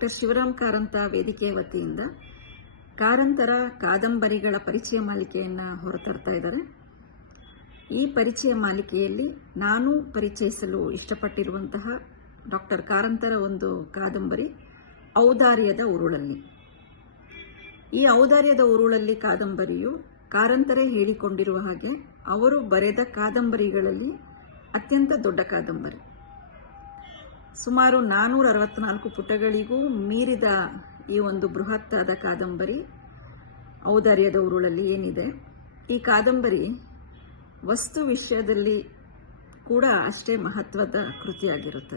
Doctor Shivaram Karanth ವೇದಿಕೆಯ ವತಿಯಿಂದ ಕಾರಂತರ ಕಾದಂಬರಿಗಳ ಪರಿಚಯ ಮಾಲಿಕೆಯನ್ನು ಹೊರತರ್ತಾ ಇದ್ದಾರೆ. ಈ ಪರಿಚಯ ಮಾಲಿಕೆಯಲ್ಲಿ ನಾನು ಪರಿಚಯಿಸಲು ಇಷ್ಟಪಟ್ಟಿರುವಂತಹ ಡಾಕ್ಟರ್ ಕಾರಂತರ ಒಂದು ಕಾದಂಬರಿ, ಔದಾರ್ಯದ ಉರುಳಲ್ಲಿ. ಈ ಔದಾರ್ಯದ ಉರುಳಲ್ಲಿ ಕಾದಂಬರಿಯು ಕಾರಂತರೇ ಹೇಳಿಕೊಂಡಿರುವ ಹಾಗೆ ಅವರು ಬರೆದ ಕಾದಂಬರಿಗಳಲ್ಲಿ ಅತ್ಯಂತ ದೊಡ್ಡ ಕಾದಂಬರಿ. ಸುಮಾರು ನಾನೂರ ಅರವತ್ನಾಲ್ಕು ಪುಟಗಳಿಗೂ ಮೀರಿದ ಈ ಒಂದು ಬೃಹತ್ತಾದ ಕಾದಂಬರಿ ಔದಾರ್ಯದ ಉರುಳಲ್ಲಿ ಏನಿದೆ? ಈ ಕಾದಂಬರಿ ವಸ್ತು ವಿಷಯದಲ್ಲಿ ಕೂಡ ಅಷ್ಟೇ ಮಹತ್ವದ ಕೃತಿಯಾಗಿರುತ್ತೆ.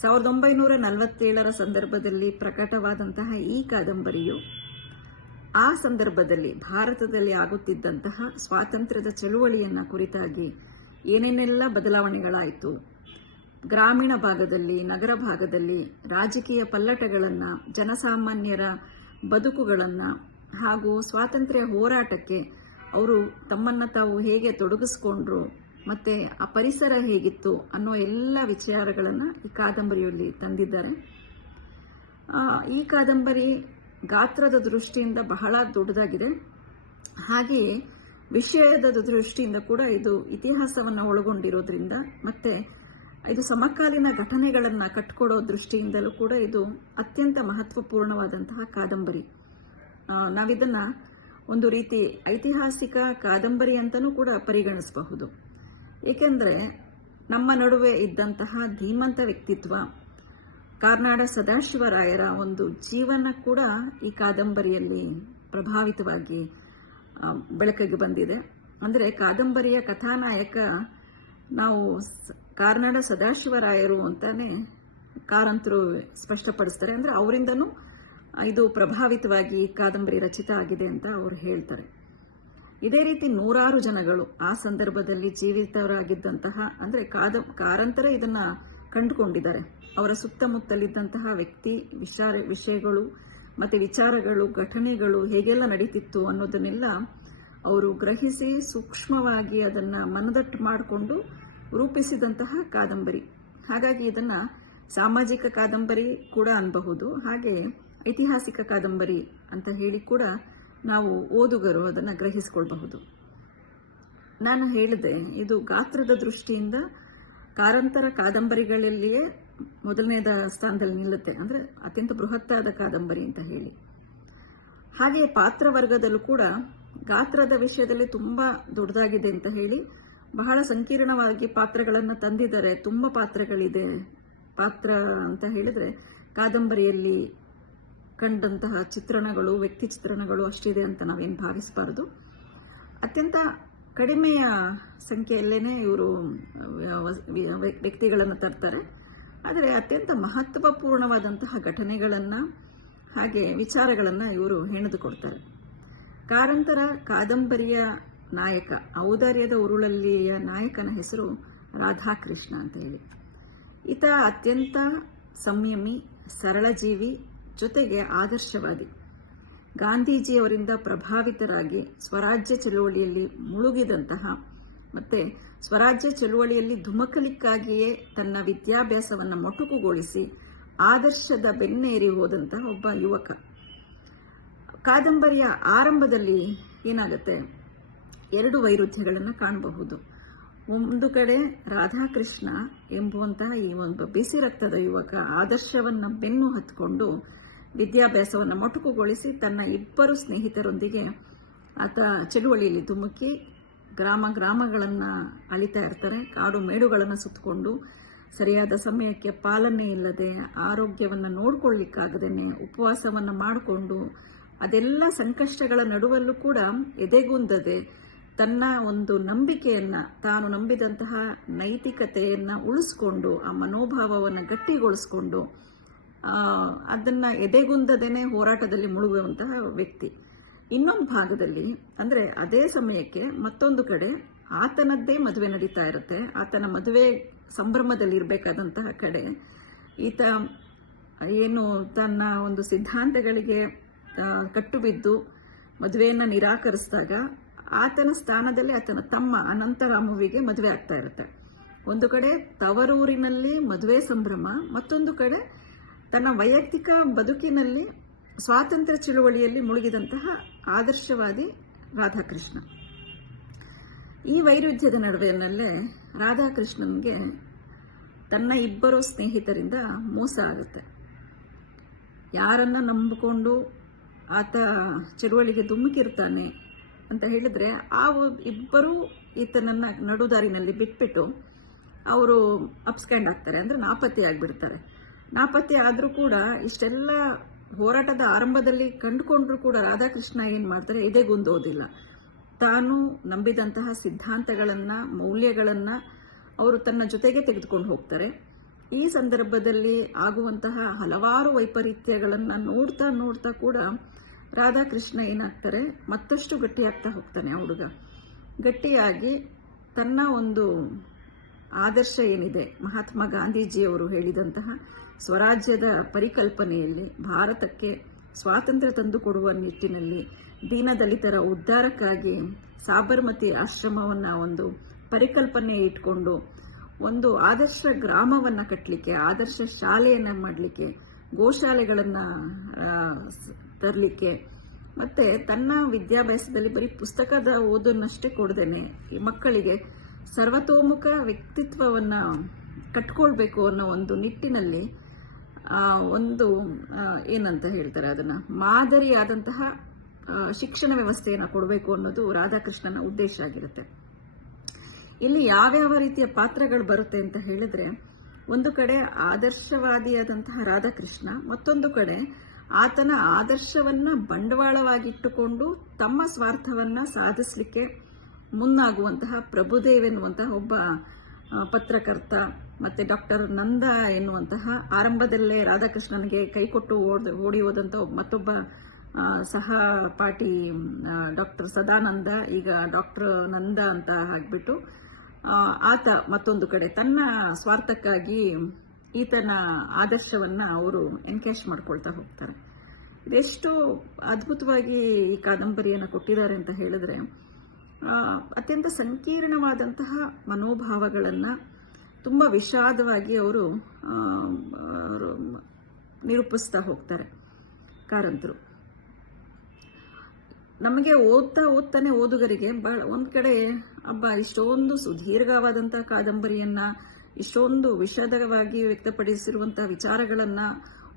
ಸಾವಿರದ ಒಂಬೈನೂರ ನಲವತ್ತೇಳರ ಸಂದರ್ಭದಲ್ಲಿ ಪ್ರಕಟವಾದಂತಹ ಈ ಕಾದಂಬರಿಯು ಆ ಸಂದರ್ಭದಲ್ಲಿ ಭಾರತದಲ್ಲಿ ಆಗುತ್ತಿದ್ದಂತಹ ಸ್ವಾತಂತ್ರ್ಯದ ಚಳುವಳಿಯನ್ನ ಕುರಿತಾಗಿ ಏನೇನೆಲ್ಲ ಬದಲಾವಣೆಗಳಾಯಿತು ಗ್ರಾಮೀಣ ಭಾಗದಲ್ಲಿ, ನಗರ ಭಾಗದಲ್ಲಿ ರಾಜಕೀಯ ಪಲ್ಲಟಗಳನ್ನು, ಜನಸಾಮಾನ್ಯರ ಬದುಕುಗಳನ್ನು ಹಾಗೂ ಸ್ವಾತಂತ್ರ್ಯ ಹೋರಾಟಕ್ಕೆ ಅವರು ತಮ್ಮನ್ನು ತಾವು ಹೇಗೆ ತೊಡಗಿಸ್ಕೊಂಡ್ರು, ಮತ್ತೆ ಆ ಪರಿಸರ ಹೇಗಿತ್ತು ಅನ್ನೋ ಎಲ್ಲ ವಿಚಾರಗಳನ್ನು ಈ ಕಾದಂಬರಿಯಲ್ಲಿ ತಂದಿದ್ದಾರೆ. ಈ ಕಾದಂಬರಿ ಗಾತ್ರದ ದೃಷ್ಟಿಯಿಂದ ಬಹಳ ದೊಡ್ಡದಾಗಿದೆ. ಹಾಗೆಯೇ ವಿಷಯದ ದೃಷ್ಟಿಯಿಂದ ಕೂಡ ಇದು ಇತಿಹಾಸವನ್ನು ಒಳಗೊಂಡಿರೋದ್ರಿಂದ ಮತ್ತೆ ಇದು ಸಮಕಾಲೀನ ಘಟನೆಗಳನ್ನು ಕಟ್ಕೊಡೋ ದೃಷ್ಟಿಯಿಂದಲೂ ಕೂಡ ಇದು ಅತ್ಯಂತ ಮಹತ್ವಪೂರ್ಣವಾದಂತಹ ಕಾದಂಬರಿ. ನಾವಿದನ್ನು ಒಂದು ರೀತಿ ಐತಿಹಾಸಿಕ ಕಾದಂಬರಿ ಅಂತಲೂ ಕೂಡ ಪರಿಗಣಿಸಬಹುದು. ಏಕೆಂದರೆ ನಮ್ಮ ನಡುವೆ ಇದ್ದಂತಹ ಧೀಮಂತ ವ್ಯಕ್ತಿತ್ವ, ಕಾರ್ನಾಡ ಸದಾಶಿವರಾಯರ ಒಂದು ಜೀವನ ಕೂಡ ಈ ಕಾದಂಬರಿಯಲ್ಲಿ ಪ್ರಭಾವಿತವಾಗಿ ಬೆಳಕಿಗೆ ಬಂದಿದೆ. ಅಂದರೆ ಕಾದಂಬರಿಯ ಕಥಾನಾಯಕ ನಾವು ಕಾರ್ನಾಡ ಸದಾಶಿವರಾಯರು ಅಂತಾನೆ ಕಾರಂತರು ಸ್ಪಷ್ಟಪಡಿಸ್ತಾರೆ. ಅಂದರೆ ಅವರಿಂದನೂ ಇದು ಪ್ರಭಾವಿತವಾಗಿ ಕಾದಂಬರಿ ರಚಿತ ಆಗಿದೆ ಅಂತ ಅವರು ಹೇಳ್ತಾರೆ. ಇದೇ ರೀತಿ ನೂರಾರು ಜನಗಳು ಆ ಸಂದರ್ಭದಲ್ಲಿ ಜೀವಿತರಾಗಿದ್ದಂತಹ, ಅಂದ್ರೆ ಕಾದ, ಕಾರಂತರೇ ಇದನ್ನ ಕಂಡುಕೊಂಡಿದ್ದಾರೆ. ಅವರ ಸುತ್ತಮುತ್ತಲಿದ್ದಂತಹ ವ್ಯಕ್ತಿ, ವಿಚಾರ, ವಿಷಯಗಳು ಮತ್ತೆ ವಿಚಾರಗಳು, ಘಟನೆಗಳು ಹೇಗೆಲ್ಲ ನಡೀತಿತ್ತು ಅನ್ನೋದನ್ನೆಲ್ಲ ಅವರು ಗ್ರಹಿಸಿ ಸೂಕ್ಷ್ಮವಾಗಿ ಅದನ್ನ ಮನದಟ್ಟು ಮಾಡಿಕೊಂಡು ರೂಪಿಸಿದಂತಹ ಕಾದಂಬರಿ. ಹಾಗಾಗಿ ಇದನ್ನ ಸಾಮಾಜಿಕ ಕಾದಂಬರಿ ಕೂಡ ಅನ್ಬಹುದು. ಹಾಗೆ ಐತಿಹಾಸಿಕ ಕಾದಂಬರಿ ಅಂತ ಹೇಳಿ ಕೂಡ ನಾವು ಓದುಗರು ಅದನ್ನು ಗ್ರಹಿಸಿಕೊಳ್ಬಹುದು. ನಾನು ಹೇಳಿದೆ, ಇದು ಗಾತ್ರದ ದೃಷ್ಟಿಯಿಂದ ಕಾರಂತರ ಕಾದಂಬರಿಗಳಲ್ಲಿಯೇ ಮೊದಲನೇದ ಸ್ಥಾನದಲ್ಲಿ ನಿಲ್ಲುತ್ತೆ. ಅಂದ್ರೆ ಅತ್ಯಂತ ಬೃಹತ್ತಾದ ಕಾದಂಬರಿ ಅಂತ ಹೇಳಿ. ಹಾಗೆಯೇ ಪಾತ್ರವರ್ಗದಲ್ಲೂ ಕೂಡ ಗಾತ್ರದ ವಿಷಯದಲ್ಲಿ ತುಂಬಾ ದೊಡ್ಡದಾಗಿದೆ ಅಂತ ಹೇಳಿ ಬಹಳ ಸಂಕೀರ್ಣವಾಗಿ ಪಾತ್ರಗಳನ್ನು ತಂದಿದ್ದಾರೆ. ತುಂಬ ಪಾತ್ರಗಳಿದೆ. ಪಾತ್ರ ಅಂತ ಹೇಳಿದ್ರೆ ಕಾದಂಬರಿಯಲ್ಲಿ ಕಂಡಂತಹ ಚಿತ್ರಣಗಳು, ವ್ಯಕ್ತಿ ಚಿತ್ರಣಗಳು ಅಷ್ಟಿದೆ ಅಂತ ನಾವೇನು ಭಾವಿಸಬಾರದು. ಅತ್ಯಂತ ಕಡಿಮೆಯ ಸಂಖ್ಯೆಯಲ್ಲೇ ಇವರು ವ್ಯಕ್ತಿಗಳನ್ನು ತರ್ತಾರೆ. ಆದರೆ ಅತ್ಯಂತ ಮಹತ್ವಪೂರ್ಣವಾದಂತಹ ಘಟನೆಗಳನ್ನು ಹಾಗೆ ವಿಚಾರಗಳನ್ನು ಇವರು ಹೆಣೆದುಕೊಡ್ತಾರೆ ಕಾರಂತರ ಕಾದಂಬರಿಯ ನಾಯಕ, ಔದಾರ್ಯದ ಉರುಳಲ್ಲಿಯ ನಾಯಕನ ಹೆಸರು ರಾಧಾಕೃಷ್ಣ ಅಂತ ಹೇಳಿ ಈತ ಅತ್ಯಂತ ಸಂಯಮಿ ಸರಳ ಜೀವಿ ಜೊತೆಗೆ ಆದರ್ಶವಾದಿ. ಗಾಂಧೀಜಿಯವರಿಂದ ಪ್ರಭಾವಿತರಾಗಿ ಸ್ವರಾಜ್ಯ ಚಳುವಳಿಯಲ್ಲಿ ಮುಳುಗಿದಂತಹ ಮತ್ತೆ ಸ್ವರಾಜ್ಯ ಚಳುವಳಿಯಲ್ಲಿ ಧುಮಕಲಿಕ್ಕಾಗಿಯೇ ತನ್ನ ವಿದ್ಯಾಭ್ಯಾಸವನ್ನು ಮೊಟಕುಗೊಳಿಸಿ ಆದರ್ಶದ ಬೆನ್ನೇರಿ ಹೋದಂತಹ ಒಬ್ಬ ಯುವಕ. ಕಾದಂಬರಿಯ ಆರಂಭದಲ್ಲಿ ಏನಾಗುತ್ತೆ? ಎರಡು ವೈರುಧ್ಯಗಳನ್ನು ಕಾಣಬಹುದು. ಒಂದು ಕಡೆ ರಾಧಾಕೃಷ್ಣ ಎಂಬುವಂತಹ ಈ ಒಂದು ಬಿಸಿ ರಕ್ತದ ಯುವಕ ಆದರ್ಶವನ್ನು ಬೆನ್ನು ಹತ್ಕೊಂಡು ವಿದ್ಯಾಭ್ಯಾಸವನ್ನು ಮೊಟಕುಗೊಳಿಸಿ ತನ್ನ ಇಬ್ಬರು ಸ್ನೇಹಿತರೊಂದಿಗೆ ಆತ ಚಳುವಳಿಯಲ್ಲಿ ಧುಮುಕಿ ಗ್ರಾಮ ಗ್ರಾಮಗಳನ್ನು ಅಳಿತಾ ಇರ್ತಾರೆ. ಕಾಡು ಮೇಡುಗಳನ್ನು ಸುತ್ತಕೊಂಡು ಸರಿಯಾದ ಸಮಯಕ್ಕೆ ಪಾಲನೆ ಇಲ್ಲದೆ ಆರೋಗ್ಯವನ್ನು ನೋಡ್ಕೊಳ್ಳಿಕ್ಕಾಗದೇನೆ ಉಪವಾಸವನ್ನು ಮಾಡಿಕೊಂಡು ಅದೆಲ್ಲ ಸಂಕಷ್ಟಗಳ ನಡುವಲ್ಲೂ ಕೂಡ ಎದೆಗುಂದದೆ ತನ್ನ ಒಂದು ನಂಬಿಕೆಯನ್ನ, ತಾನು ನಂಬಿದಂತಹ ನೈತಿಕತೆಯನ್ನು ಉಳಿಸ್ಕೊಂಡು, ಆ ಮನೋಭಾವವನ್ನು ಗಟ್ಟಿಗೊಳಿಸ್ಕೊಂಡು ಅದನ್ನು ಎದೆಗುಂದದೇನೆ ಹೋರಾಟದಲ್ಲಿ ಮುಳುಗುವಂತಹ ವ್ಯಕ್ತಿ. ಇನ್ನೊಂದು ಭಾಗದಲ್ಲಿ, ಅಂದ್ರೆ ಅದೇ ಸಮಯಕ್ಕೆ ಮತ್ತೊಂದು ಕಡೆ ಆತನದ್ದೇ ಮದುವೆ ನಡೀತಾ ಇರುತ್ತೆ. ಆತನ ಮದುವೆ ಸಂಭ್ರಮದಲ್ಲಿ ಇರಬೇಕಾದಂತಹ ಕಡೆ ಈತ ಏನು ತನ್ನ ಒಂದು ಸಿದ್ಧಾಂತಗಳಿಗೆ ಕಟ್ಟುಬಿದ್ದು ಮದುವೆಯನ್ನು ಬಿದ್ದು ಮದುವೆಯನ್ನ ನಿರಾಕರಿಸಿದಾಗ ಆತನ ಸ್ಥಾನದಲ್ಲಿ ಆತನ ತಮ್ಮ ಅನಂತರಾಮುವಿಗೆ ಮದುವೆ ಆಗ್ತಾ ಇರುತ್ತೆ. ಒಂದು ಕಡೆ ತವರೂರಿನಲ್ಲಿ ಮದುವೆ ಸಂಭ್ರಮ, ಮತ್ತೊಂದು ಕಡೆ ತನ್ನ ವೈಯಕ್ತಿಕ ಬದುಕಿನಲ್ಲಿ ಸ್ವಾತಂತ್ರ್ಯ ಚಳುವಳಿಯಲ್ಲಿ ಮುಳುಗಿದಂತಹ ಆದರ್ಶವಾದಿ ರಾಧಾಕೃಷ್ಣ. ಈ ವೈರುಧ್ಯದ ನಡುವೆನಲ್ಲೇ ರಾಧಾಕೃಷ್ಣನ್ಗೆ ತನ್ನ ಇಬ್ಬರು ಸ್ನೇಹಿತರಿಂದ ಮೋಸ ಆಗುತ್ತೆ. ಯಾರನ್ನ ನಂಬಿಕೊಂಡು ಆತ ಚಳುವಳಿಗೆ ಧುಮುಕಿರ್ತಾನೆ ಅಂತ ಹೇಳಿದ್ರೆ, ಆ ಇಬ್ಬರು ಈತನನ್ನ ನಡುದಾರಿನಲ್ಲಿ ಬಿಟ್ಬಿಟ್ಟು ಅವರು ಅಪ್ಸ್ಕ್ಯಾಂಡ್ ಆಗ್ತಾರೆ. ಅಂದ್ರೆ ನಾಪತ್ತೆ ಆಗ್ಬಿಡ್ತಾರೆ. ನಾಪತ್ತೆ ಆದ್ರೂ ಕೂಡ ಇಷ್ಟೆಲ್ಲ ಹೋರಾಟದ ಆರಂಭದಲ್ಲಿ ಕಂಡುಕೊಂಡ್ರು ಕೂಡ ರಾಧಾಕೃಷ್ಣ ಏನ್ ಮಾಡ್ತಾರೆ ಎದೆಗುಂದೋದಿಲ್ಲ ತಾನು ನಂಬಿದಂತಹ ಸಿದ್ಧಾಂತಗಳನ್ನ, ಮೌಲ್ಯಗಳನ್ನ ಅವರು ತನ್ನ ಜೊತೆಗೆ ತೆಗೆದುಕೊಂಡು ಹೋಗ್ತಾರೆ. ಈ ಸಂದರ್ಭದಲ್ಲಿ ಆಗುವಂತಹ ಹಲವಾರು ವೈಪರೀತ್ಯಗಳನ್ನ ನೋಡ್ತಾ ನೋಡ್ತಾ ಕೂಡ ರಾಧಾಕೃಷ್ಣ ಏನಾಗ್ತಾರೆ, ಮತ್ತಷ್ಟು ಗಟ್ಟಿಯಾಗ್ತಾ ಹೋಗ್ತಾನೆ ಆ ಹುಡುಗ. ಗಟ್ಟಿಯಾಗಿ ತನ್ನ ಒಂದು ಆದರ್ಶ ಏನಿದೆ, ಮಹಾತ್ಮ ಗಾಂಧೀಜಿಯವರು ಹೇಳಿದಂತಹ ಸ್ವರಾಜ್ಯದ ಪರಿಕಲ್ಪನೆಯಲ್ಲಿ ಭಾರತಕ್ಕೆ ಸ್ವಾತಂತ್ರ್ಯ ತಂದುಕೊಡುವ ನಿಟ್ಟಿನಲ್ಲಿ ದೀನದಲಿತರ ಉದ್ಧಾರಕ್ಕಾಗಿ ಸಾಬರ್ಮತಿ ಆಶ್ರಮವನ್ನ ಒಂದು ಪರಿಕಲ್ಪನೆ ಇಟ್ಕೊಂಡು ಒಂದು ಆದರ್ಶ ಗ್ರಾಮವನ್ನ ಕಟ್ಟಲಿಕ್ಕೆ ಆದರ್ಶ ಶಾಲೆಯನ್ನ ಮಾಡಲಿಕ್ಕೆ ಗೋಶಾಲೆಗಳನ್ನ ತರಲಿಕ್ಕೆ. ಮತ್ತೆ ತನ್ನ ವಿದ್ಯಾಭ್ಯಾಸದಲ್ಲಿ ಬರೀ ಪುಸ್ತಕದ ಓದನ್ನಷ್ಟೇ ಕೊಡದೇನೆ. ಮಕ್ಕಳಿಗೆ ಸರ್ವತೋಮುಖ ವ್ಯಕ್ತಿತ್ವವನ್ನ ಕಟ್ಕೊಳ್ಬೇಕು ಅನ್ನೋ ಒಂದು ನಿಟ್ಟಿನಲ್ಲಿ ಒಂದು ಏನಂತ ಹೇಳ್ತಾರೆ ಅದನ್ನ? ಮಾದರಿಯಾದಂತಹ ಶಿಕ್ಷಣ ವ್ಯವಸ್ಥೆಯನ್ನು ಕೊಡಬೇಕು ಅನ್ನೋದು ರಾಧಾಕೃಷ್ಣನ ಉದ್ದೇಶ ಆಗಿರುತ್ತೆ. ಇಲ್ಲಿ ಯಾವ್ಯಾವ ರೀತಿಯ ಪಾತ್ರಗಳು ಬರುತ್ತೆ ಅಂತ ಹೇಳಿದ್ರೆ ಒಂದು ಕಡೆ ಆದರ್ಶವಾದಿಯಾದಂತಹ ರಾಧಾಕೃಷ್ಣ, ಮತ್ತೊಂದು ಕಡೆ ಆತನ ಆದರ್ಶವನ್ನು ಬಂಡವಾಳವಾಗಿಟ್ಟುಕೊಂಡು ತಮ್ಮ ಸ್ವಾರ್ಥವನ್ನ ಸಾಧಿಸಲಿಕ್ಕೆ ಮುನ್ನಾಗುವಂತಹ ಪ್ರಭುದೇವ್ ಎನ್ನುವಂತಹ ಒಬ್ಬ ಪತ್ರಕರ್ತ ಮತ್ತೆ ಡಾಕ್ಟರ್ ನಂದ ಎನ್ನುವಂತಹ ಆರಂಭದಲ್ಲೇ ರಾಧಾಕೃಷ್ಣನಿಗೆ ಕೈಕೊಟ್ಟು ಓಡ್ ಓಡಿ ಹೋದಂಥ ಮತ್ತೊಬ್ಬ ಸಹ ಸಹಪಾಠಿ ಡಾಕ್ಟರ್ ಸದಾನಂದ, ಈಗ ಡಾಕ್ಟರ್ ನಂದ ಅಂತ ಆಗ್ಬಿಟ್ಟು ಆತ ಮತ್ತೊಂದು ಕಡೆ ತನ್ನ ಸ್ವಾರ್ಥಕ್ಕಾಗಿ ಈತನ ಆದರ್ಶವನ್ನ ಅವರು ಎನ್ಕ್ಯಾಶ್ ಮಾಡ್ಕೊಳ್ತಾ ಹೋಗ್ತಾರೆ. ಇದೆಷ್ಟು ಅದ್ಭುತವಾಗಿ ಈ ಕಾದಂಬರಿಯನ್ನು ಕೊಟ್ಟಿದ್ದಾರೆ ಅಂತ ಹೇಳಿದ್ರೆ ಅತ್ಯಂತ ಸಂಕೀರ್ಣವಾದಂತಹ ಮನೋಭಾವಗಳನ್ನ ತುಂಬಾ ವಿಷಾದವಾಗಿ ಅವರು ನಿರೂಪಿಸ್ತಾ ಹೋಗ್ತಾರೆ. ಕಾರಂತರು. ನಮಗೆ ಓದ್ತಾ ಓದ್ತಾನೆ ಓದುಗರಿಗೆ ಬಹಳ ಒಂದ್ ಕಡೆ ಹಬ್ಬ ಇಷ್ಟೊಂದು ಸುದೀರ್ಘವಾದಂತ ಕಾದಂಬರಿಯನ್ನ, ಇಷ್ಟೊಂದು ವಿಷದವಾಗಿ ವ್ಯಕ್ತಪಡಿಸಿರುವಂತಹ ವಿಚಾರಗಳನ್ನ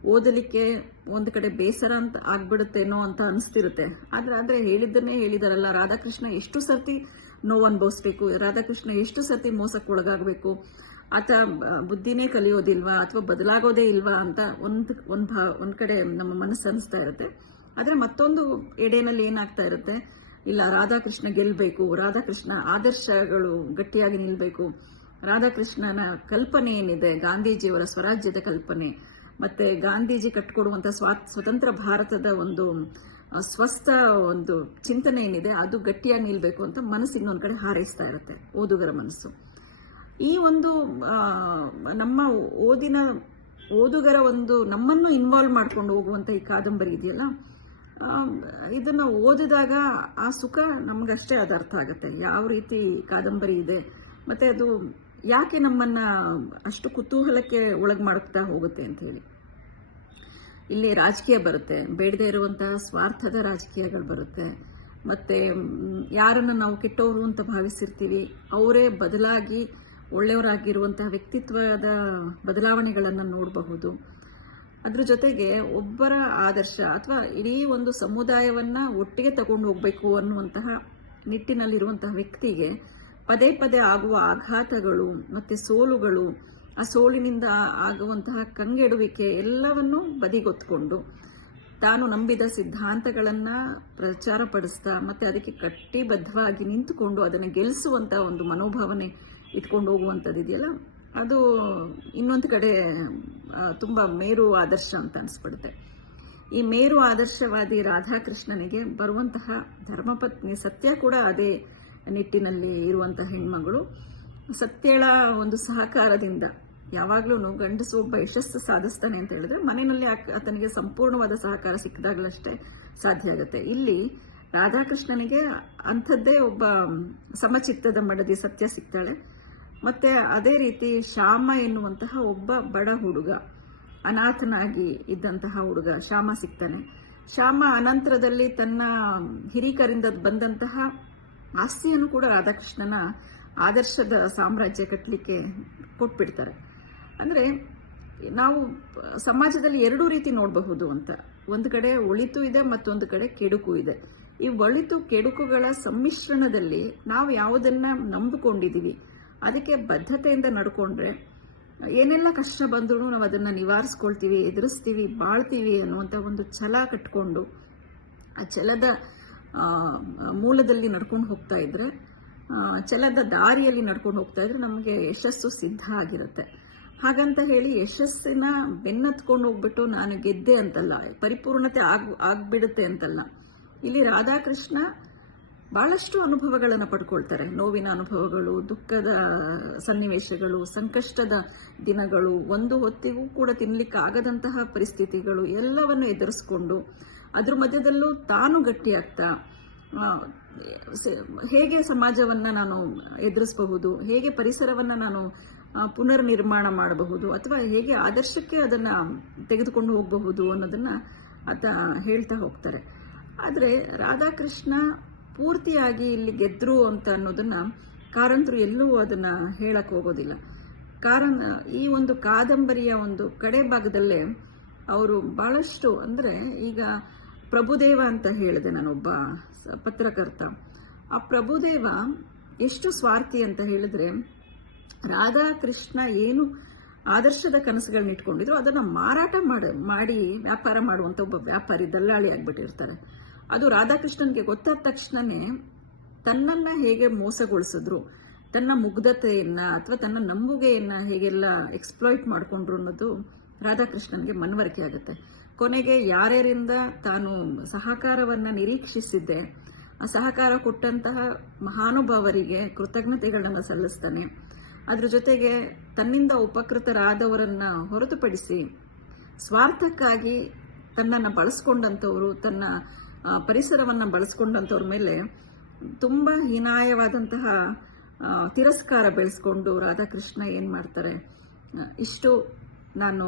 ಓದಲಿಕ್ಕೆ ಒಂದ್ ಕಡೆ ಬೇಸರ ಅಂತ ಆಗ್ಬಿಡುತ್ತೇನೋ ಅಂತ ಅನಿಸ್ತಿರುತ್ತೆ. ಆದ್ರೆ ಆದ್ರೆ ಹೇಳಿದ್ದನ್ನೇ ಹೇಳಿದಾರಲ್ಲ, ರಾಧಾಕೃಷ್ಣ ಎಷ್ಟು ಸರ್ತಿ ನೋವು ಅನುಭವಿಸ್ಬೇಕು? ರಾಧಾಕೃಷ್ಣ ಎಷ್ಟು ಸರ್ತಿ ಮೋಸಕ್ಕೊಳಗಾಗಬೇಕು? ಆತ ಬುದ್ಧಿನೇ ಕಲಿಯೋದಿಲ್ವಾ ಅಥವಾ ಬದಲಾಗೋದೇ ಇಲ್ವಾ ಅಂತ ಒಂದ್ ಒಂದ್ ಒಂದ್ ಕಡೆ ನಮ್ಮ ಮನಸ್ಸು ಅನಿಸ್ತಾ ಇರುತ್ತೆ. ಆದ್ರೆ ಮತ್ತೊಂದು ಎಡೆನಲ್ಲಿ ಏನಾಗ್ತಾ ಇರುತ್ತೆ? ಇಲ್ಲ, ರಾಧಾಕೃಷ್ಣ ಗೆಲ್ಬೇಕು, ರಾಧಾಕೃಷ್ಣ ಆದರ್ಶಗಳು ಗಟ್ಟಿಯಾಗಿ ನಿಲ್ಲಬೇಕು ರಾಧಾಕೃಷ್ಣನ ಕಲ್ಪನೆ ಏನಿದೆ? ಗಾಂಧೀಜಿಯವರ ಸ್ವರಾಜ್ಯದ ಕಲ್ಪನೆ. ಮತ್ತೆ ಗಾಂಧೀಜಿ ಕಟ್ಕೊಡುವಂತ ಸ್ವಾ ಸ್ವತಂತ್ರ ಭಾರತದ ಒಂದು ಸ್ವಸ್ಥ ಒಂದು ಚಿಂತನೆ ಏನಿದೆ? ಅದು ಗಟ್ಟಿಯಾಗಿ ನಿಲ್ಲಬೇಕು ಅಂತ ಮನಸ್ಸು ಇನ್ನೊಂದು ಕಡೆ ಹಾರೈಸ್ತಾ ಇರುತ್ತೆ, ಓದುಗರ ಮನಸ್ಸು. ಈ ಒಂದು ನಮ್ಮ ಓದಿನ, ಓದುಗರ ಒಂದು ನಮ್ಮನ್ನು ಇನ್ವಾಲ್ವ್ ಮಾಡ್ಕೊಂಡು ಹೋಗುವಂತ ಈ ಕಾದಂಬರಿ ಇದೆಯಲ್ಲ? ಇದನ್ನ ಓದಿದಾಗ ಆ ಸುಖ ನಮ್ಗಷ್ಟೇ ಅದು ಅರ್ಥ ಆಗುತ್ತೆ. ಯಾವ ರೀತಿ ಕಾದಂಬರಿ ಇದೆ, ಮತ್ತೆ ಅದು ಯಾಕೆ ನಮ್ಮನ್ನ ಅಷ್ಟು ಕುತೂಹಲಕ್ಕೆ ಒಳಗೆ ಮಾಡುತ್ತಾ ಹೋಗುತ್ತೆ ಅಂತ ಹೇಳಿ. ಇಲ್ಲಿ ರಾಜಕೀಯ ಬರುತ್ತೆ, ಬೇಡದೆ ಇರುವಂತಹ ಸ್ವಾರ್ಥದ ರಾಜಕೀಯಗಳು ಬರುತ್ತೆ, ಮತ್ತೆ ಯಾರನ್ನ ನಾವು ಕೆಟ್ಟವರು ಅಂತ ಭಾವಿಸಿರ್ತೀವಿ, ಅವರೇ ಬದಲಾಗಿ ಒಳ್ಳೆಯವರಾಗಿರುವಂತಹ ವ್ಯಕ್ತಿತ್ವದ ಬದಲಾವಣೆಗಳನ್ನು ನೋಡಬಹುದು. ಅದ್ರ ಜೊತೆಗೆ ಒಬ್ಬರ ಆದರ್ಶ ಅಥವಾ ಇಡೀ ಒಂದು ಸಮುದಾಯವನ್ನ ಒಟ್ಟಿಗೆ ತಗೊಂಡು ಹೋಗ್ಬೇಕು ಅನ್ನುವಂತಹ ನಿಟ್ಟಿನಲ್ಲಿರುವಂತಹ ವ್ಯಕ್ತಿಗೆ ಪದೇ ಪದೇ ಆಗುವ ಆಘಾತಗಳು ಮತ್ತೆ ಸೋಲುಗಳು, ಆ ಸೋಲಿನಿಂದ ಆಗುವಂತಹ ಕಂಗೆಡುವಿಕೆ ಎಲ್ಲವನ್ನೂ ಬದಿಗೊತ್ಕೊಂಡು ತಾನು ನಂಬಿದ ಸಿದ್ಧಾಂತಗಳನ್ನ ಪ್ರಚಾರಪಡಿಸ್ತಾ ಮತ್ತೆ ಅದಕ್ಕೆ ಕಟ್ಟಿಬದ್ಧವಾಗಿ ನಿಂತುಕೊಂಡು ಅದನ್ನು ಗೆಲ್ಲಿಸುವಂಥ ಒಂದು ಮನೋಭಾವನೆ ಇಟ್ಕೊಂಡು ಹೋಗುವಂಥದ್ದು ಇದೆಯಲ್ಲ ಅದು ಇನ್ನೊಂದು ಕಡೆ ತುಂಬ ಮೇರು ಆದರ್ಶ ಅಂತ ಅನಿಸ್ಬಿಡುತ್ತೆ. ಈ ಮೇರು ಆದರ್ಶವಾದಿ ರಾಧಾಕೃಷ್ಣನಿಗೆ ಬರುವಂತಹ ಧರ್ಮಪತ್ನಿ ಸತ್ಯ ಕೂಡ ಅದೇ ನಿಟ್ಟಿನಲ್ಲಿ ಇರುವಂತಹ ಹೆಣ್ಮಗಳು. ಸತ್ಯಳ ಒಂದು ಸಹಕಾರದಿಂದ ಯಾವಾಗ್ಲೂ ಗಂಡಸು ಒಬ್ಬ ಯಶಸ್ಸು ಸಾಧಿಸ್ತಾನೆ ಅಂತ ಹೇಳಿದ್ರೆ ಮನೆಯಲ್ಲಿ ಆತನಿಗೆ ಸಂಪೂರ್ಣವಾದ ಸಹಕಾರ ಸಿಕ್ಕಿದಾಗಲಷ್ಟೇ ಸಾಧ್ಯ ಆಗುತ್ತೆ. ಇಲ್ಲಿ ರಾಧಾಕೃಷ್ಣನಿಗೆ ಅಂಥದ್ದೇ ಒಬ್ಬ ಸಮಚಿತ್ತದ ಮಡದಿ ಸತ್ಯ ಸಿಗ್ತಾಳೆ ಮತ್ತೆ ಅದೇ ರೀತಿ ಶ್ಯಾಮ ಎನ್ನುವಂತಹ ಒಬ್ಬ ಬಡ ಹುಡುಗ, ಅನಾಥನಾಗಿ ಇದ್ದಂತಹ ಹುಡುಗ ಶ್ಯಾಮ ಸಿಗ್ತಾನೆ. ಶ್ಯಾಮ ಅನಂತರದಲ್ಲಿ ತನ್ನ ಹಿರಿಕರಿಂದ ಬಂದಂತಹ ಆಸ್ತಿಯನ್ನು ಕೂಡ ರಾಧಾಕೃಷ್ಣನ ಆದರ್ಶದ ಸಾಮ್ರಾಜ್ಯ ಕಟ್ಟಲಿಕ್ಕೆ ಕೊಟ್ಬಿಡ್ತಾರೆ. ಅಂದ್ರೆ ನಾವು ಸಮಾಜದಲ್ಲಿ ಎರಡೂ ರೀತಿ ನೋಡಬಹುದು ಅಂತ. ಒಂದು ಕಡೆ ಒಳಿತು ಇದೆ, ಮತ್ತೊಂದು ಕಡೆ ಕೆಡುಕು ಇದೆ. ಈ ಒಳಿತು ಕೆಡುಕುಗಳ ಸಮ್ಮಿಶ್ರಣದಲ್ಲಿ ನಾವು ಯಾವುದನ್ನ ನಂಬಿಕೊಂಡಿದೀವಿ ಅದಕ್ಕೆ ಬದ್ಧತೆಯಿಂದ ನಡ್ಕೊಂಡ್ರೆ ಏನೆಲ್ಲ ಕಷ್ಟ ಬಂದರೂ ನಾವು ಅದನ್ನ ನಿವಾರಿಸ್ಕೊಳ್ತೀವಿ, ಎದುರಿಸ್ತೀವಿ, ಬಾಳ್ತೀವಿ ಅನ್ನುವಂಥ ಒಂದು ಛಲ ಕಟ್ಕೊಂಡು ಆ ಛಲದ ಮೂಲದಲ್ಲಿ ನಡ್ಕೊಂಡು ಹೋಗ್ತಾ ಇದ್ರೆ ಛಲದ ದಾರಿಯಲ್ಲಿ ನಡ್ಕೊಂಡು ಹೋಗ್ತಾ ಇದ್ರೆ ನಮಗೆ ಯಶಸ್ಸು ಸಿದ್ಧ ಆಗಿರುತ್ತೆ. ಹಾಗಂತ ಹೇಳಿ ಯಶಸ್ಸಿನ ಬೆನ್ನತ್ಕೊಂಡು ಹೋಗ್ಬಿಟ್ಟು ನಾನು ಗೆದ್ದೆ ಅಂತಲ್ಲ, ಪರಿಪೂರ್ಣತೆ ಆಗ್, ಆಗ್ಬಿಡುತ್ತೆ ಅಂತಲ್ಲ, ಇಲ್ಲಿ ರಾಧಾಕೃಷ್ಣ ಬಹಳಷ್ಟು ಅನುಭವಗಳನ್ನು ಪಡ್ಕೊಳ್ತಾರೆ. ನೋವಿನ ಅನುಭವಗಳು, ದುಃಖದ ಸನ್ನಿವೇಶಗಳು, ಸಂಕಷ್ಟದ ದಿನಗಳು, ಒಂದು ಹೊತ್ತಿಗೂ ಕೂಡ ತಿನ್ಲಿಕ್ಕೆ ಆಗದಂತಹ ಪರಿಸ್ಥಿತಿಗಳು ಎಲ್ಲವನ್ನು ಎದುರಿಸ್ಕೊಂಡು ಅದ್ರ ಮಧ್ಯದಲ್ಲೂ ತಾನು ಗಟ್ಟಿಯಾಗ್ತಾ ಹೇಗೆ ಸಮಾಜವನ್ನ ನಾನು ಎದುರಿಸಬಹುದು, ಹೇಗೆ ಪರಿಸರವನ್ನ ನಾನು ಪುನರ್ ನಿರ್ಮಾಣ ಮಾಡಬಹುದು ಅಥವಾ ಹೇಗೆ ಆದರ್ಶಕ್ಕೆ ಅದನ್ನ ತೆಗೆದುಕೊಂಡು ಹೋಗಬಹುದು ಅನ್ನೋದನ್ನ ಆತ ಹೇಳ್ತಾ ಹೋಗ್ತಾರೆ. ಆದರೆ ರಾಧಾಕೃಷ್ಣ ಪೂರ್ತಿಯಾಗಿ ಇಲ್ಲಿ ಗೆದ್ರು ಅಂತ ಅನ್ನೋದನ್ನ ಕಾರಂತರು ಎಲ್ಲೂ ಅದನ್ನ ಹೇಳಕ್ ಹೋಗೋದಿಲ್ಲ. ಕಾರಣ, ಈ ಒಂದು ಕಾದಂಬರಿಯ ಒಂದು ಕಡೆ ಭಾಗದಲ್ಲೇ ಅವರು ಬಹಳಷ್ಟು ಅಂದ್ರೆ ಈಗ ಪ್ರಭುದೇವ ಅಂತ ಹೇಳಿದೆ ನಾನೊಬ್ಬ ಪತ್ರಕರ್ತ. ಆ ಪ್ರಭುದೇವ ಎಷ್ಟು ಸ್ವಾರ್ಥಿ ಅಂತ ಹೇಳಿದ್ರೆ ರಾಧಾಕೃಷ್ಣ ಏನು ಆದರ್ಶದ ಕನಸುಗಳನ್ನ ಇಟ್ಕೊಂಡಿದ್ರು ಅದನ್ನ ಮಾರಾಟ ಮಾಡಿ ವ್ಯಾಪಾರ ಮಾಡುವಂತ ಒಬ್ಬ ವ್ಯಾಪಾರಿ, ದಲ್ಲಾಳಿ ಆಗ್ಬಿಟ್ಟಿರ್ತಾರೆ. ಅದು ರಾಧಾಕೃಷ್ಣನ್ಗೆ ಗೊತ್ತಾದ ತಕ್ಷಣನೇ ತನ್ನನ್ನ ಹೇಗೆ ಮೋಸಗೊಳಿಸಿದ್ರು, ತನ್ನ ಮುಗ್ಧತೆಯನ್ನ ಅಥವಾ ತನ್ನ ನಂಬುಗೆಯನ್ನ ಹೇಗೆಲ್ಲ ಎಕ್ಸ್ಪ್ಲಾಯ್ಟ್ ಮಾಡಿಕೊಂಡ್ರು ಅನ್ನೋದು ರಾಧಾಕೃಷ್ಣನ್ಗೆ ಮನವರಿಕೆ ಆಗುತ್ತೆ. ಕೊನೆಗೆ ಯಾರ್ಯಾರಿಂದ ತಾನು ಸಹಕಾರವನ್ನ ನಿರೀಕ್ಷಿಸಿದ್ದೆ, ಆ ಸಹಕಾರ ಕೊಟ್ಟಂತಹ ಮಹಾನುಭಾವರಿಗೆ ಕೃತಜ್ಞತೆಗಳನ್ನು ಸಲ್ಲಿಸ್ತಾನೆ. ಅದ್ರ ಜೊತೆಗೆ ತನ್ನಿಂದ ಉಪಕೃತರಾದವರನ್ನ ಹೊರತುಪಡಿಸಿ ಸ್ವಾರ್ಥಕ್ಕಾಗಿ ತನ್ನನ್ನು ಬಳಸ್ಕೊಂಡಂಥವರು, ತನ್ನ ಪರಿಸರವನ್ನ ಬಳಸ್ಕೊಂಡಂಥವ್ರ ಮೇಲೆ ತುಂಬಾ ಹೀನಾಯವಾದಂತಹ ತಿರಸ್ಕಾರ ಬೆಳೆಸ್ಕೊಂಡು ರಾಧಾಕೃಷ್ಣ ಏನು ಮಾಡ್ತಾರೆ? ಇಷ್ಟು ನಾನು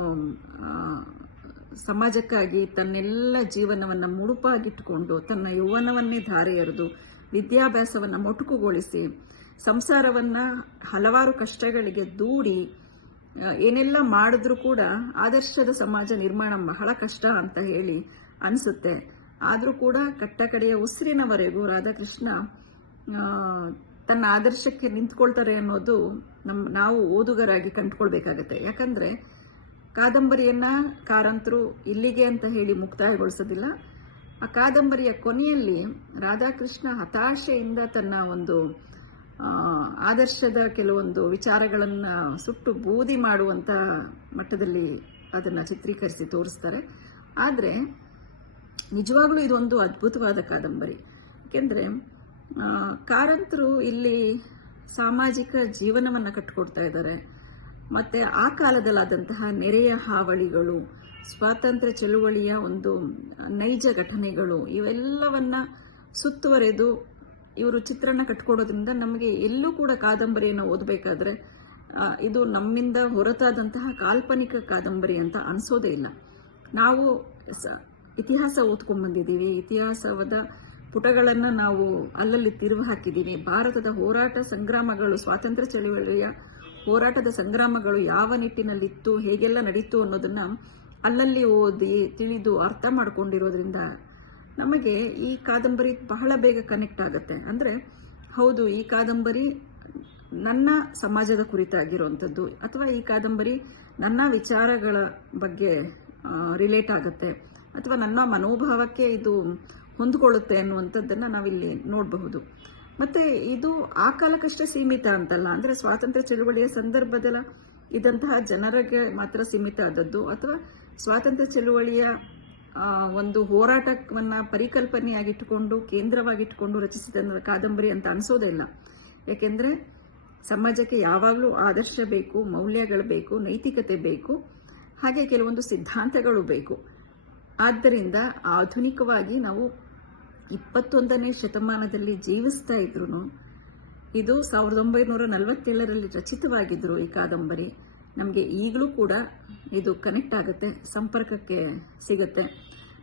ಸಮಾಜಕ್ಕಾಗಿ ತನ್ನೆಲ್ಲ ಜೀವನವನ್ನ ಮುಡುಪಾಗಿಟ್ಟುಕೊಂಡು ತನ್ನ ಯೌವನವನ್ನೇ ಧಾರೆ ಎರೆದು, ವಿದ್ಯಾಭ್ಯಾಸವನ್ನ ಮೊಟಕುಗೊಳಿಸಿ, ಸಂಸಾರವನ್ನ ಹಲವಾರು ಕಷ್ಟಗಳಿಗೆ ದೂಡಿ ಏನೆಲ್ಲ ಮಾಡಿದ್ರೂ ಕೂಡ ಆದರ್ಶದ ಸಮಾಜ ನಿರ್ಮಾಣ ಬಹಳ ಕಷ್ಟ ಅಂತ ಹೇಳಿ ಅನಿಸುತ್ತೆ. ಆದರೂ ಕೂಡ ಕಟ್ಟ ಕಡೆಯ ಉಸಿರಿನವರೆಗೂ ರಾಧಾಕೃಷ್ಣ ತನ್ನ ಆದರ್ಶಕ್ಕೆ ನಿಂತ್ಕೊಳ್ತಾರೆ ಅನ್ನೋದು ನಮ್ಮ ನಾವು ಓದುಗರಾಗಿ ಕಂಡುಕೊಳ್ಬೇಕಾಗತ್ತೆ. ಯಾಕಂದ್ರೆ ಕಾದಂಬರಿಯನ್ನ ಕಾರಂತರು ಇಲ್ಲಿಗೆ ಅಂತ ಹೇಳಿ ಮುಕ್ತಾಯಗೊಳಿಸೋದಿಲ್ಲ. ಆ ಕಾದಂಬರಿಯ ಕೊನೆಯಲ್ಲಿ ರಾಧಾಕೃಷ್ಣ ಹತಾಶೆಯಿಂದ ತನ್ನ ಒಂದು ಆದರ್ಶದ ಕೆಲವೊಂದು ವಿಚಾರಗಳನ್ನು ಸುಟ್ಟು ಬೂದಿ ಮಾಡುವಂತ ಮಟ್ಟದಲ್ಲಿ ಅದನ್ನ ಚಿತ್ರೀಕರಿಸಿ ತೋರಿಸ್ತಾರೆ. ಆದ್ರೆ ನಿಜವಾಗ್ಲೂ ಇದೊಂದು ಅದ್ಭುತವಾದ ಕಾದಂಬರಿ. ಏಕೆಂದರೆ ಕಾರಂತರು ಇಲ್ಲಿ ಸಾಮಾಜಿಕ ಜೀವನವನ್ನು ಕಟ್ಟಿಕೊಡ್ತಾ ಇದ್ದಾರೆ. ಮತ್ತೆ ಆ ಕಾಲದಲ್ಲಾದಂತಹ ನೆರೆಯ ಹಾವಳಿಗಳು, ಸ್ವಾತಂತ್ರ್ಯ ಚಳುವಳಿಯ ಒಂದು ನೈಜ ಘಟನೆಗಳು, ಇವೆಲ್ಲವನ್ನ ಸುತ್ತುವರೆದು ಇವರು ಚಿತ್ರಣ ಕಟ್ಕೊಡೋದ್ರಿಂದ ನಮಗೆ ಎಲ್ಲೂ ಕೂಡ ಕಾದಂಬರಿಯನ್ನು ಓದಬೇಕಾದ್ರೆ ಇದು ನಮ್ಮಿಂದ ಹೊರತಾದಂತಹ ಕಾಲ್ಪನಿಕ ಕಾದಂಬರಿ ಅಂತ ಅನ್ಸೋದೇ ಇಲ್ಲ. ನಾವು ಇತಿಹಾಸ ಓದ್ಕೊಂಡ್ ಬಂದಿದ್ದೀವಿ ಇತಿಹಾಸದ ಪುಟಗಳನ್ನ ನಾವು ಅಲ್ಲಲ್ಲಿ ತಿರುವು ಹಾಕಿದ್ದೀವಿ ಭಾರತದ ಹೋರಾಟ ಸಂಗ್ರಾಮಗಳು, ಸ್ವಾತಂತ್ರ್ಯ ಚಳವಳಿಯ ಹೋರಾಟದ ಸಂಗ್ರಾಮಗಳು ಯಾವ ನಿಟ್ಟಿನಲ್ಲಿತ್ತು, ಹೇಗೆಲ್ಲ ನಡೀತು ಅನ್ನೋದನ್ನ ಅಲ್ಲಲ್ಲಿ ಓದಿ ತಿಳಿದು ಅರ್ಥ ಮಾಡ್ಕೊಂಡಿರೋದ್ರಿಂದ ನಮಗೆ ಈ ಕಾದಂಬರಿ ಬಹಳ ಬೇಗ ಕನೆಕ್ಟ್ ಆಗುತ್ತೆ. ಅಂದ್ರೆ ಹೌದು, ಈ ಕಾದಂಬರಿ ನನ್ನ ಸಮಾಜದ ಕುರಿತಾಗಿರುವಂಥದ್ದು, ಅಥವಾ ಈ ಕಾದಂಬರಿ ನನ್ನ ವಿಚಾರಗಳ ಬಗ್ಗೆ ರಿಲೇಟ್ ಆಗುತ್ತೆ. ಅಥವಾ ನನ್ನ ಮನೋಭಾವಕ್ಕೆ ಇದು ಹೊಂದ್ಕೊಳ್ಳುತ್ತೆ ಅನ್ನುವಂಥದ್ದನ್ನು ನಾವಿಲ್ಲಿ ನೋಡಬಹುದು. ಮತ್ತೆ ಇದು ಆ ಕಾಲಕ್ಕಷ್ಟೇ ಸೀಮಿತ ಅಂತಲ್ಲ, ಅಂದ್ರೆ ಸ್ವಾತಂತ್ರ್ಯ ಚಳುವಳಿಯ ಸಂದರ್ಭದಲ್ಲ ಇದ್ದಂತಹ ಜನರಿಗೆ ಮಾತ್ರ ಸೀಮಿತ ಆದದ್ದು, ಅಥವಾ ಸ್ವಾತಂತ್ರ್ಯ ಚಳುವಳಿಯ ಒಂದು ಹೋರಾಟವನ್ನ ಪರಿಕಲ್ಪನೆಯಾಗಿಟ್ಟುಕೊಂಡು, ಕೇಂದ್ರವಾಗಿಟ್ಟುಕೊಂಡು ರಚಿಸಿದ ಕಾದಂಬರಿ ಅಂತ ಅನಿಸೋದೇ ಇಲ್ಲ. ಯಾಕೆಂದ್ರೆ ಸಮಾಜಕ್ಕೆ ಯಾವಾಗಲೂ ಆದರ್ಶ ಬೇಕು, ಮೌಲ್ಯಗಳು ಬೇಕು, ನೈತಿಕತೆ ಬೇಕು, ಹಾಗೆ ಕೆಲವೊಂದು ಸಿದ್ಧಾಂತಗಳು ಬೇಕು. ಆದ್ದರಿಂದ ಆಧುನಿಕವಾಗಿ ನಾವು ಇಪ್ಪತ್ತೊಂದನೇ ಶತಮಾನದಲ್ಲಿ ಜೀವಿಸ್ತಾ ಇದ್ರು ಇದು ಸಾವಿರದ ಒಂಬೈನೂರ ನಲವತ್ತೇಳರಲ್ಲಿ ರಚಿತವಾಗಿದ್ರು ಈ ಕಾದಂಬರಿ. ನಮಗೆ ಈಗಲೂ ಕೂಡ ಇದು ಕನೆಕ್ಟ್ ಆಗುತ್ತೆ, ಸಂಪರ್ಕಕ್ಕೆ ಸಿಗುತ್ತೆ.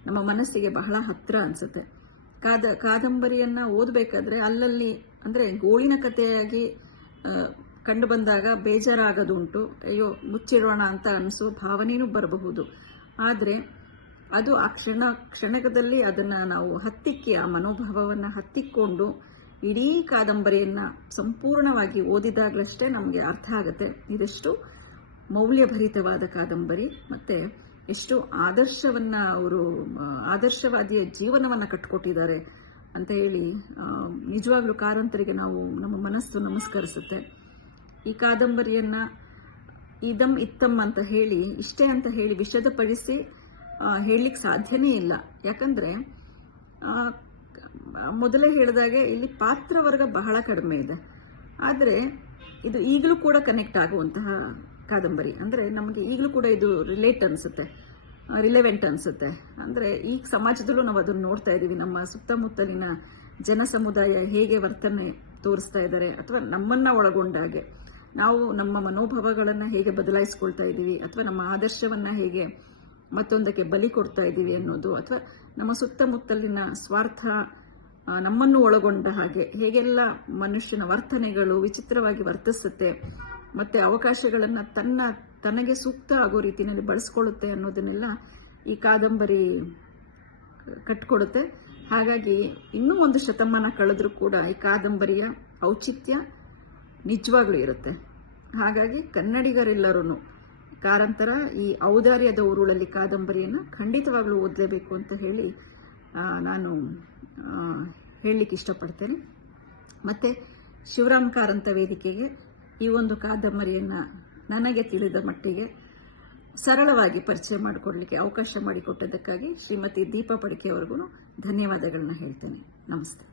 ನಮ್ಮ ಮನಸ್ಸಿಗೆ ಬಹಳ ಹತ್ರ ಅನಿಸುತ್ತೆ. ಕಾದ, ಕಾದಂಬರಿಯನ್ನು ಓದಬೇಕಾದ್ರೆ ಅಲ್ಲಲ್ಲಿ ಅಂದರೆ ಗೋಳಿನ ಕಥೆಯಾಗಿ ಕಂಡು ಬಂದಾಗ ಬೇಜಾರಾಗೋದುಂಟು. ಅಯ್ಯೋ, ಮುಚ್ಚಿಡೋಣ ಅಂತ ಅನಿಸೋ ಭಾವನೆಯೂ ಬರಬಹುದು. ಆದರೆ ಅದು ಆ ಕ್ಷಣ ಕ್ಷಣದಲ್ಲಿ ಅದನ್ನ ನಾವು ಹತ್ತಿಕ್ಕಿ, ಆ ಮನೋಭಾವವನ್ನು ಹತ್ತಿಕ್ಕೊಂಡು ಇಡೀ ಕಾದಂಬರಿಯನ್ನ ಸಂಪೂರ್ಣವಾಗಿ ಓದಿದಾಗಲಷ್ಟೇ ನಮಗೆ ಅರ್ಥ ಆಗುತ್ತೆ. ಇದೆಷ್ಟು ಮೌಲ್ಯಭರಿತವಾದ ಕಾದಂಬರಿ, ಮತ್ತೆ ಎಷ್ಟು ಆದರ್ಶವನ್ನು ಅವರು, ಆದರ್ಶವಾದಿಯ ಜೀವನವನ್ನ ಕಟ್ಕೊಟ್ಟಿದ್ದಾರೆ ಅಂತ ಹೇಳಿ ನಿಜವಾಗ್ಲೂ ಕಾರಂತರಿಗೆ ನಾವು ನಮ್ಮ ಮನಸ್ಸು ನಮಸ್ಕರಿಸುತ್ತೆ. ಈ ಕಾದಂಬರಿಯನ್ನ ಇದಂ ಇತ್ತಮ್ ಅಂತ ಹೇಳಿ, ಇಷ್ಟೇ ಅಂತ ಹೇಳಿ ವಿಷದಪಡಿಸಿ ಹೇಳಲಿಕ್ಕೆ ಸಾಧ್ಯನೇ ಇಲ್ಲ. ಯಾಕಂದ್ರೆ ಮೊದಲೇ ಹೇಳಿದಾಗೆ ಇಲ್ಲಿ ಪಾತ್ರವರ್ಗ ಬಹಳ ಕಡಿಮೆ ಇದೆ. ಆದರೆ, ಇದು ಈಗಲೂ ಕೂಡ ಕನೆಕ್ಟ್ ಆಗುವಂತಹ ಕಾದಂಬರಿ. ಅಂದ್ರೆ ನಮಗೆ ಈಗಲೂ ಕೂಡ ಇದು ರಿಲೇಟ್ ಅನ್ಸುತ್ತೆ ರಿಲೆವೆಂಟ್ ಅನ್ಸುತ್ತೆ. ಅಂದ್ರೆ ಈಗ ಸಮಾಜದಲ್ಲೂ ನಾವು ಅದನ್ನು ನೋಡ್ತಾ ಇದ್ದೀವಿ ನಮ್ಮ ಸುತ್ತಮುತ್ತಲಿನ ಜನ ಸಮುದಾಯ ಹೇಗೆ ವರ್ತನೆ ತೋರಿಸ್ತಾ ಇದ್ದಾರೆ, ಅಥವಾ ನಮ್ಮನ್ನ ಒಳಗೊಂಡಾಗೆ ನಾವು ನಮ್ಮ ಮನೋಭಾವಗಳನ್ನು ಹೇಗೆ ಬದಲಾಯಿಸ್ಕೊಳ್ತಾ ಇದ್ದೀವಿ ಅಥವಾ ನಮ್ಮ ಆದರ್ಶವನ್ನ ಹೇಗೆ ಮತ್ತೊಂದಕ್ಕೆ ಬಲಿ ಕೊಡ್ತಾ ಇದ್ದೀವಿ ಅನ್ನೋದು ಅಥವಾ ನಮ್ಮ ಸುತ್ತಮುತ್ತಲಿನ ಸ್ವಾರ್ಥ ನಮ್ಮನ್ನು ಒಳಗೊಂಡ ಹಾಗೆ ಹೇಗೆಲ್ಲ ಮನುಷ್ಯನ ವರ್ತನೆಗಳು ವಿಚಿತ್ರವಾಗಿ ವರ್ತಿಸುತ್ತೆ, ಮತ್ತೆ ಅವಕಾಶಗಳನ್ನು ತನ್ನ, ತನಗೆ ಸೂಕ್ತ ಆಗೋ ರೀತಿಯಲ್ಲಿ ಬಳಸ್ಕೊಳ್ಳುತ್ತೆ ಅನ್ನೋದನ್ನೆಲ್ಲ ಈ ಕಾದಂಬರಿ ಕಟ್ಕೊಡುತ್ತೆ. ಹಾಗಾಗಿ ಇನ್ನೂ ಒಂದು ಶತಮಾನ ಕಳೆದರೂ ಕೂಡ ಈ ಕಾದಂಬರಿಯ ಔಚಿತ್ಯ ನಿಜವಾಗ್ಲೂ ಇರುತ್ತೆ. ಹಾಗಾಗಿ ಕನ್ನಡಿಗರೆಲ್ಲರೂ ಕಾರಂತರ ಈ ಔದಾರ್ಯದ ಉರುಳಲ್ಲಿ ಕಾದಂಬರಿಯನ್ನು ಖಂಡಿತವಾಗಲೂ ಓದಲೇಬೇಕು ಅಂತ ಹೇಳಿ ನಾನು ಹೇಳಲಿಕ್ಕೆ ಇಷ್ಟಪಡ್ತೇನೆ. ಮತ್ತೆ ಶಿವರಾಮ್ ಕಾರಂತ ವೇದಿಕೆಗೆ ಈ ಒಂದು ಕಾದಂಬರಿಯನ್ನು ನನಗೆ ತಿಳಿದ ಮಟ್ಟಿಗೆ ಸರಳವಾಗಿ ಪರಿಚಯ ಮಾಡಿಕೊಡ್ಲಿಕ್ಕೆ ಅವಕಾಶ ಮಾಡಿಕೊಟ್ಟದಕ್ಕಾಗಿ ಶ್ರೀಮತಿ ದೀಪಾ ಪಡಿಕೆ ಧನ್ಯವಾದಗಳನ್ನ ಹೇಳ್ತೇನೆ. ನಮಸ್ತೆ.